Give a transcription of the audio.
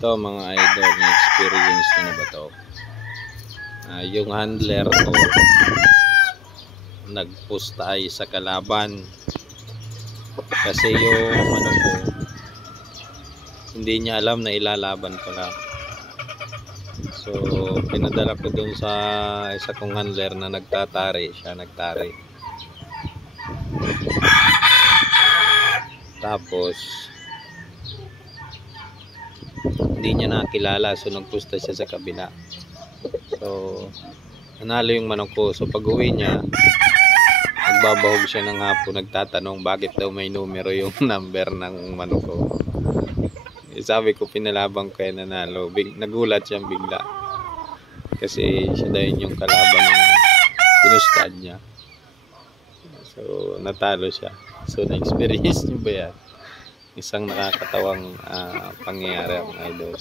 Ito mga idol, na-experience nyo na ba to? Yung handler ko nag-push tayo sa kalaban kasi yung ano ko hindi niya alam na ilalaban pala. So pinadala ko dun sa isa kong handler na nagtatari, siya nagtari. Tapos hindi niya nakilala, so nagpusta siya sa kabila. So nanalo yung manok ko. So pag uwi niya, nagbabahog siya ng hapon, nagtatanong bakit daw may numero yung number ng manok ko. Sabi ko pinalabang ko yan, nanalo. Nagulat siyang bigla kasi siya daw yung kalaban ng pinustad niya. So natalo siya. So na-experience niyo ba yan? Isang nakakatawang pangyayari ang idol.